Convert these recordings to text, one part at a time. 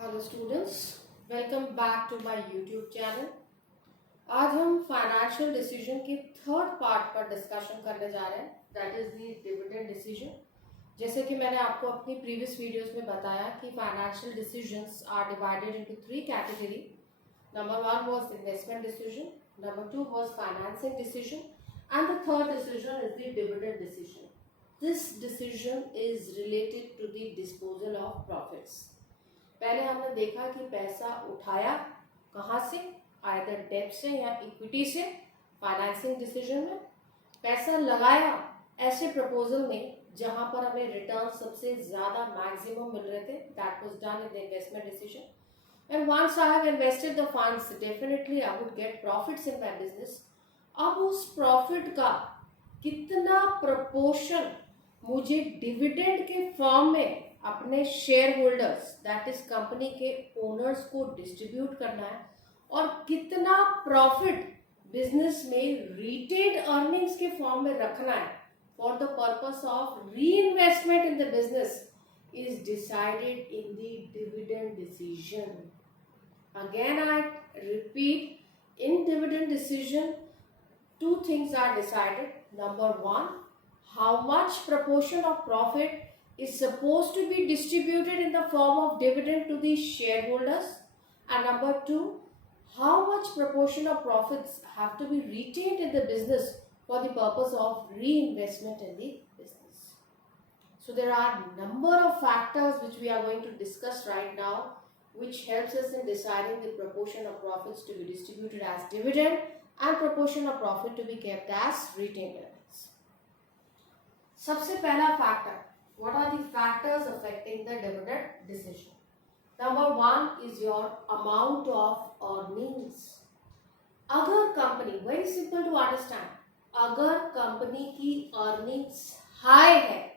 Hello students, welcome back to my YouTube channel. आज हम financial decision के third part पर डिस्कशन करने जा रहे हैं, that is the dividend decision. जैसे कि मैंने आपको अपनी प्रीवियस वीडियोस में बताया कि financial decisions are divided into three category. Number one was investment decision, number two was financing decision, and the third decision is the dividend decision. This decision is related to the disposal of profits. पहले हमने देखा कि पैसा उठाया कहाँ से, either date से या इक्विटी से फाइनेंसिंग डिसीजन में, पैसा लगाया ऐसे प्रपोजल में जहां पर हमें रिटर्न सबसे ज्यादा मैक्सिमम मिल रहे थे, that was done in the investment decision. And once I have invested the funds, definitely I would get profits in my business. अब उस प्रॉफिट का कितना प्रपोर्शन मुझे डिविडेंड के फॉर्म में अपने share holders, that is company के owners को डिस्ट्रीब्यूट करना है, और कितना प्रॉफिट बिजनेस में रिटेन्ड अर्निंग्स के फॉर्म में रखना है for the purpose of reinvestment in the business is decided in the dividend decision. Again, I repeat, in dividend decision, two things are decided. Number one, how much proportion of profit is supposed to be distributed in the form of dividend to the shareholders, and number two, how much proportion of profits have to be retained in the business for the purpose of reinvestment in the business. So there are number of factors which we are going to discuss right now, which helps us in deciding the proportion of profits to be distributed as dividend and proportion of profit to be kept as retained earnings. सबसे पहला factor, what are the factors affecting the dividend decision? Number one is your amount of earnings. अगर company, very simple to understand, अगर company की earnings high है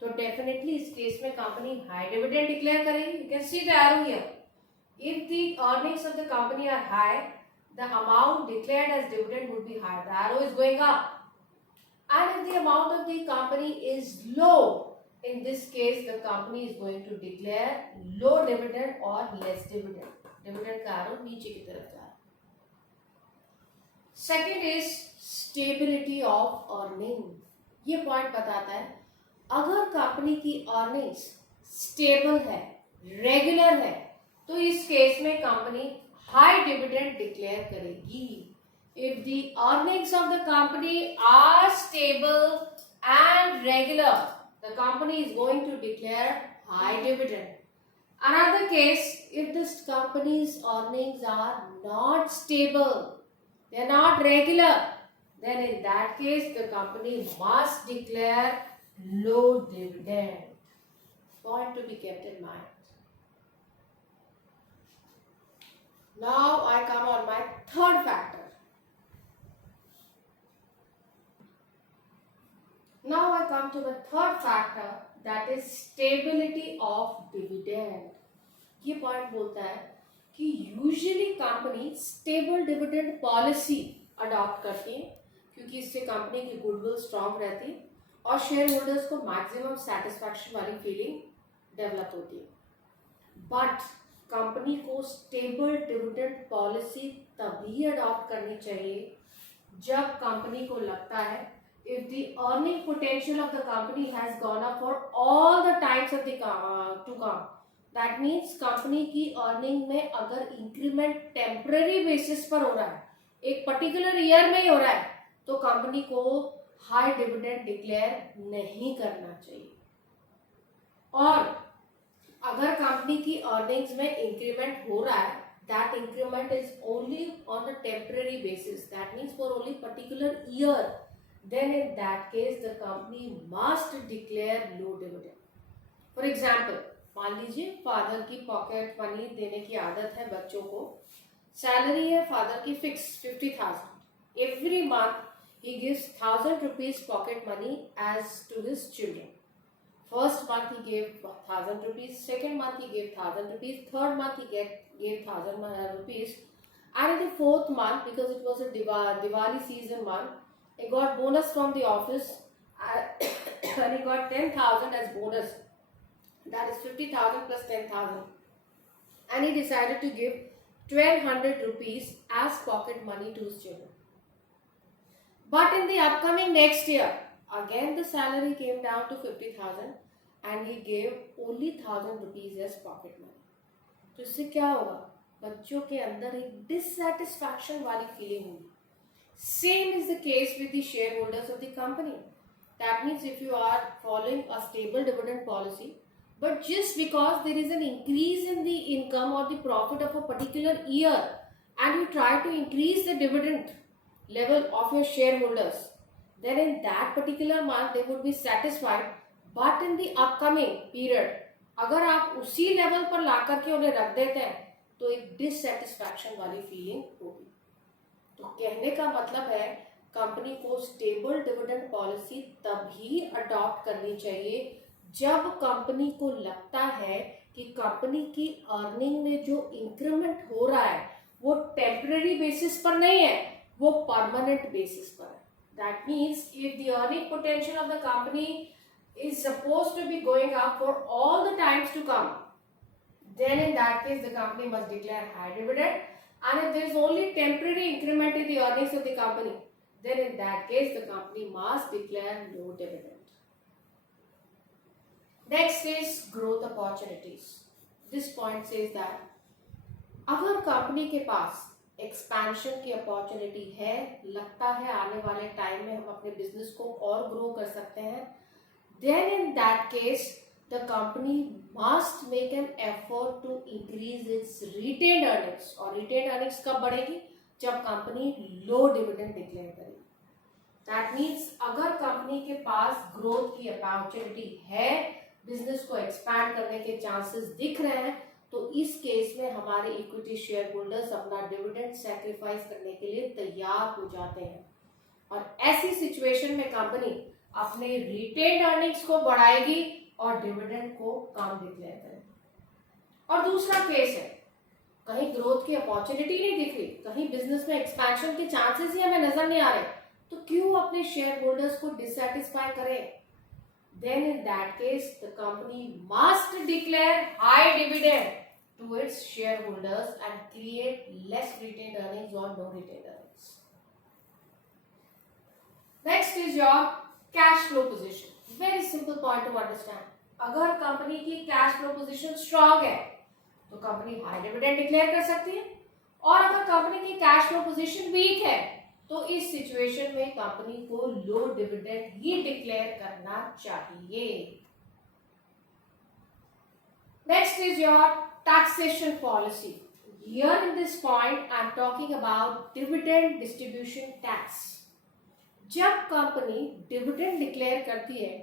तो definitely इस case में company high dividend declare करेगी. You can see the arrow here. If the earnings of the company are high, the amount declared as dividend would be high. The arrow is going up. And if the amount of the company is low, in this case the company is going to declare low dividend or less dividend. Dividend का arrow नीचे की तरफ जा रहा है. Second is stability of earning. ये point बताता है अगर कंपनी की अर्निंग्स स्टेबल है, रेगुलर है, तो इस केस में कंपनी हाई डिविडेंड डिक्लेयर करेगी. If the earnings of the company are stable and regular, the company is going to declare high dividend. Another case, if this company's earnings are not stable, they are not regular, then in that case the company must declare low dividend. Point to be kept in mind. Now I come on my third factor. Now I come to the third factor, that is stability of dividend. ये point बोलता है कि usually company stable dividend policy adopt करती है क्योंकि इससे company की goodwill strong रहती है और शेयर होल्डर्स को मैक्सिमम सेटिस्फैक्शन वाली फीलिंग डेवलप होती है. बट कंपनी को स्टेबल डिविडेंड पॉलिसी तभी अडॉप्ट करनी चाहिए जब कंपनी को लगता है if the earning potential of the company has gone up for all the times of the to come. That means company की अर्निंग में अगर इंक्रीमेंट टेम्पररी बेसिस पर हो रहा है, एक पर्टिकुलर ईयर में ही हो रहा है, तो कंपनी को हाई डिविडेंड डिक्लेयर नहीं करना चाहिए. और अगर कंपनी की अर्निंग्स में इंक्रीमेंट हो रहा है, that increment is only on a temporary basis, that means for only particular year, then in that case the company must declare low dividend. For example, मान लीजिए फादर की पॉकेट मनी देने की आदत है बच्चों को. सैलरी है फादर की fix 50,000. Every month he gives 1,000 rupees pocket money as to his children. First month he gave 1,000 rupees, second month he gave 1,000 rupees, third month he gave 1,000 rupees, and in the fourth month, because it was a Diwali season month, he got bonus from the office and he got 10,000 as bonus. That is 50,000 plus 10,000. and he decided to give 1200 rupees as pocket money to his children. But in the upcoming next year, again the salary came down to 50,000 and he gave only 1000 rupees as pocket money. तो इससे क्या होगा? बच्चों के अंदर एक dissatisfaction वाली feeling होगी. Same is the case with the shareholders of the company. That means if you are following a stable dividend policy, but just because there is an increase in the income or the profit of a particular year and you try to increase the dividend level of your shareholders, then in that particular month they would be satisfied, but in the upcoming period अगर आप उसी level पर ला करके उन्हें रख देते हैं तो एक डिससैटिस्फैक्शन वाली फीलिंग होगी. तो कहने का मतलब है कंपनी को स्टेबल डिविडेंड पॉलिसी तभी अडॉप्ट करनी चाहिए जब कंपनी को लगता है कि कंपनी की अर्निंग में जो इंक्रीमेंट हो रहा है वो टेम्पररी बेसिस पर नहीं है, वो परमानेंट बेसिस पर है. That means if the earning potential of the company is supposed to be going up for all the times to come, then in that case the company must declare high dividend, and if there is only temporary increment in the earnings of the company, then in that case the company must declare low dividend. Next is growth opportunities. This point says that अगर company के पास expansion की opportunity है, लगता है आने वाले time में हम अपने बिजनेस को और ग्रो कर सकते हैं, then in that case the company must make an effort to increase its retained earnings. और retained earnings कब बढ़ेगी? जब कंपनी लो डिविडेंड डिक्लेयर करेगी. दैट मीन्स अगर कंपनी के पास ग्रोथ की अपॉर्चुनिटी है, बिजनेस को एक्सपैंड करने के चांसेस दिख रहे हैं, तो इस केस में हमारे इक्विटी शेयर होल्डर्स अपना डिविडेंड सैक्रिफाइस करने के लिए तैयार हो जाते हैं. और ऐसी सिचुएशन में कंपनी अपने रिटेन्ड अर्निंग्स को बढ़ाएगी और डिविडेंड को कम डिक्लेयर करें. और दूसरा केस है, कहीं ग्रोथ की अपॉर्चुनिटी नहीं दिख रही, कहीं बिजनेस में एक्सपेंशन के चांसेस ही हमें नजर नहीं आ रहे, तो क्यों अपने शेयर होल्डर्स को डिससैटिस्फाई करें? Then in that case the company must declare high dividend to its share holders and create less retained earnings और no retained earnings. Next is your cash flow position. Very simple point to understand. अगर company की cash flow position strong है तो company high dividend declare कर सकती है, और अगर कंपनी की कैश फ्लो पोजीशन वीक है तो इस सिचुएशन में कंपनी को लो डिविडेंड ही डिक्लेयर करना चाहिए. Next is your taxation policy. Here in this point I am talking about dividend distribution tax. जब कंपनी डिविडेंड डिक्लेयर करती है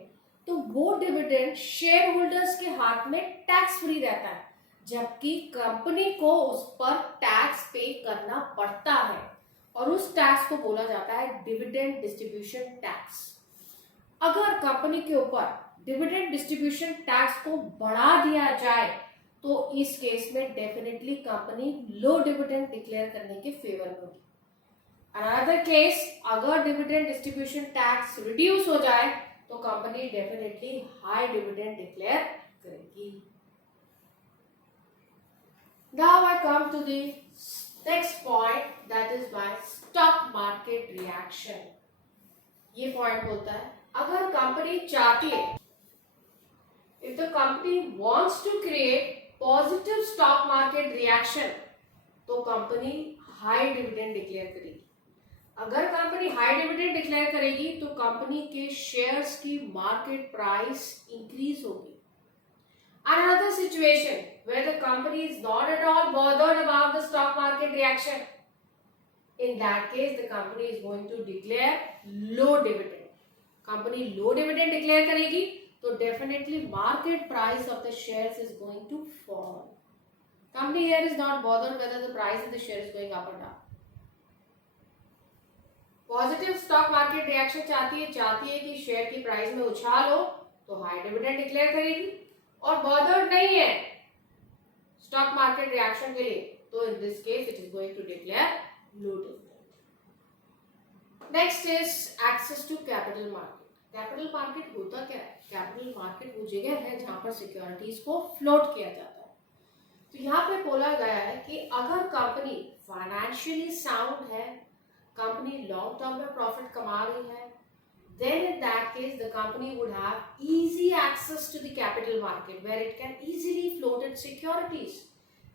तो वो डिविडेंड शेयर होल्डर्स के हाथ में टैक्स फ्री रहता है, जबकि कंपनी को उस पर टैक्स पे करना पड़ता है, और उस टैक्स को बोला जाता है डिविडेंड डिस्ट्रीब्यूशन टैक्स. अगर कंपनी के ऊपर डिविडेंड डिस्ट्रीब्यूशन टैक्स को बढ़ा दिया जाए तो इस केस में definitely company low dividend declare करने के फेवर में होगी. अनदर केस, अगर डिविडेंड डिस्ट्रीब्यूशन टैक्स रिड्यूस हो जाए तो company definitely high dividend declare करेगी. Now I come to the next point, that is my stock market reaction. ये पॉइंट बोलता है अगर कंपनी चाहती है, if the company wants to create positive stock market reaction, तो कंपनी हाई डिविडेंड डिक्लेयर करेगी. अगर कंपनी हाई डिविडेंड डिक्लेयर करेगी तो कंपनी के शेयर्स की मार्केट प्राइस इंक्रीज होगी. Another situation where the company is not at all bothered about the stock market reaction, in that case the company is going to declare low dividend. Company low dividend declare करेगी तो definitely market price of the shares is going to fall. Company here is not bothered whether the price of the share is going up or down. Positive stock market reaction चाहती है कि share की price में उछाल हो तो high dividend declare करेगी, और बॉदर्ड नहीं है स्टॉक मार्केट रिएक्शन के लिए तो in this case it is going to declare low dividend. Next is access to capital market. Capital market होता क्या है? कैपिटल मार्केट वो जगह है जहां पर सिक्योरिटीज को फ्लोट किया जाता है. तो यहाँ पे बोला गया है कि अगर कंपनी फाइनेंशियली साउंड है, कंपनी लॉन्ग टर्म में प्रॉफिट कमा रही है, then in that case the company would have easy access to the capital market where it can easily float its securities.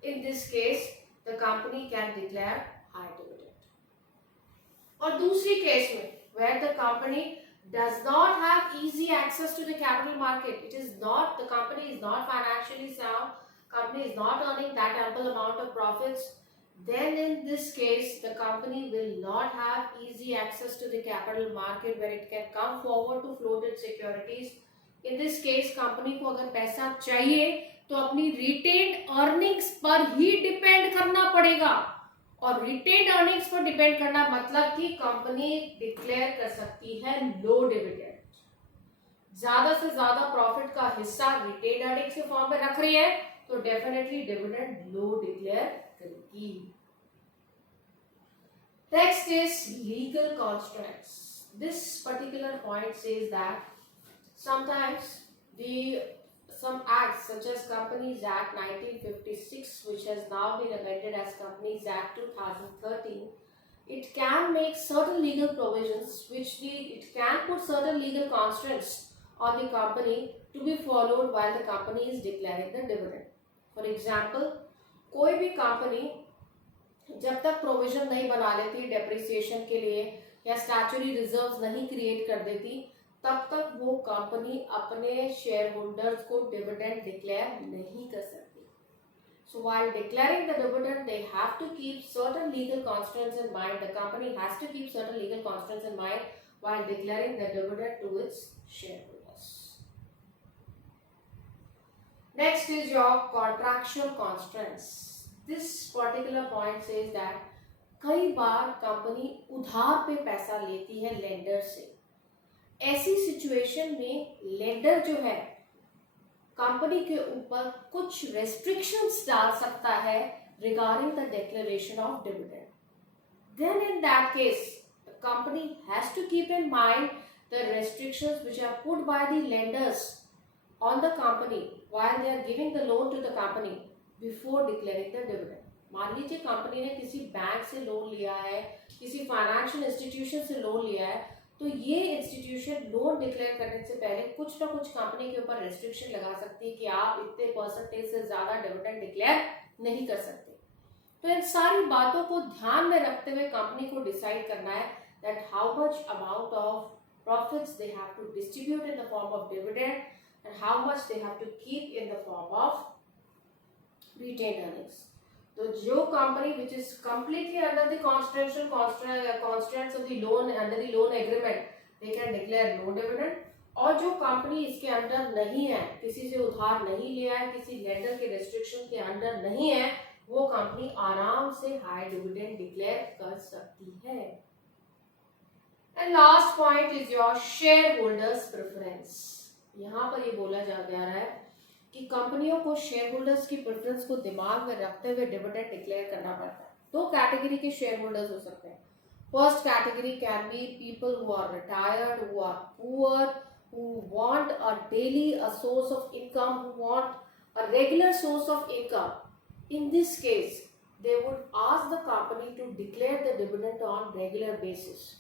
In this case the company can declare high dividend. और दूसरी case में where the company does not have easy access to the capital market, it is not, the company is not financially sound, company is not earning that ample amount of profits, then in this case the company will not have easy access to the capital market where it can come forward to float its securities. In this case company को अगर पैसा चाहिए तो अपनी retained earnings पर ही depend करना पड़ेगा, और retained earnings पर डिपेंड करना मतलब कि कंपनी डिक्लेयर कर सकती है लो डिविडेंड, ज्यादा से ज्यादा प्रॉफिट का हिस्सा रिटेन अर्निंग्स के फॉर्म में रख रही है तो डेफिनेटली डिविडेंड लो डिक्लेयर करेगी. Next is legal constraints. This particular point says that sometimes some acts such as Companies Act 1956, which has now been amended as Companies Act 2013, it can make certain legal provisions it can put certain legal constraints on the company to be followed while the company is declaring the dividend. For example, कोई भी company जब तक provision नहीं बना लेती depreciation के लिए या स्टैट्यूटरी रिजर्व्स नहीं क्रिएट कर देती, तब तक वो कंपनी अपने शेयर होल्डर्स को डिविडेंड डिक्लेयर नहीं कर सकती. So while declaring the dividend, they have to keep certain legal constraints in mind. The company has to keep certain legal constraints in mind while declaring the dividend to its shareholders. Next is your contractual constraints. This particular point says that कई बार company उधार पे पैसा लेती है lender से. ऐसी situation में lender जो है कंपनी के ऊपर कुछ रेस्ट्रिक्शंस डाल सकता है regarding the declaration of dividend. Then in that case the company has to keep in mind the restrictions which are put by the lenders on the company while they are giving the loan to the company before declaring the dividend. मान लीजिए company ने किसी bank से loan लिया है, किसी financial institution से loan लिया है, तो ये इंस्टीट्यूशन लोन डिक्लेयर करने से पहले कुछ ना कुछ कंपनी के ऊपर रेस्ट्रिक्शन लगा सकती है कि आप इतने परसेंटेज से ज्यादा डिविडेंड डिक्लेयर नहीं कर सकते. तो इन सारी बातों को ध्यान में रखते हुए कंपनी को डिसाइड करना है that how much amount of profits they have to distribute in the form of dividend and how much they have to keep in the form of retained earnings. तो जो company which is completely under the constraints of the loan, under the loan agreement, they can declare no dividend. और जो company इसके under नहीं है, किसी से उधार नहीं लिया है, किसी लेंडर के रेस्ट्रिक्शन के अंडर नहीं है, वो कंपनी आराम से हाई डिविडेंड डिक्लेयर कर सकती है. And last point is your share holders preference. यहाँ पर ये बोला जा रहा है कि कंपनियों को शेयर होल्डर्स की प्रेफरेंस को दिमाग में रखते हुए डिविडेंड डिक्लेयर करना पड़ता है. दो कैटेगरी के शेयर होल्डर्स हो सकते हैं. First category can be people who are retired, who are poor, who want a daily a source of income, who want a regular source of income. In this case they would ask the company to declare the dividend on regular basis.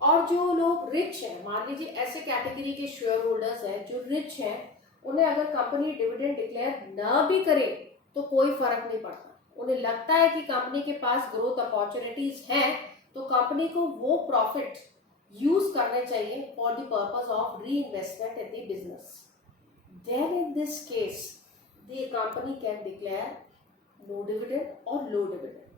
और जो लोग rich हैं, मान लीजिए ऐसे category के share holders हैं जो रिच हैं, उन्हें अगर कंपनी डिविडेंड डिक्लेयर न भी करे तो कोई फर्क नहीं पड़ता. उन्हें लगता है कि कंपनी के पास ग्रोथ अपॉर्चुनिटीज हैं, तो कंपनी को वो प्रॉफिट यूज करने चाहिए for the purpose of reinvestment in the business. Then in this case the company can declare no dividend और low dividend.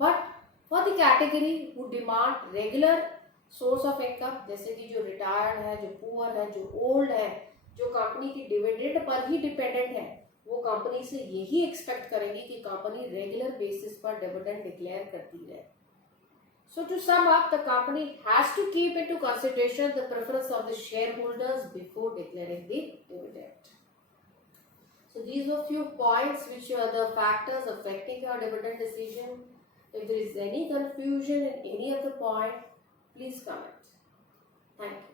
But for the category who demand regular source of income, जैसे कि जो retired है, जो poor है, जो old है, जो कंपनी की डिविडेंड पर ही डिपेंडेंट है, वो कंपनी से यही एक्सपेक्ट करेंगे कि कंपनी रेगुलर बेसिस पर डिविडेंड डिक्लेयर करती रहे. So to sum up, the company has to keep into consideration the preference of the share holders before declaring the dividend. So these were few points which are the factors affecting your dividend decision. If there is any confusion in any of the point, please comment. Thank you.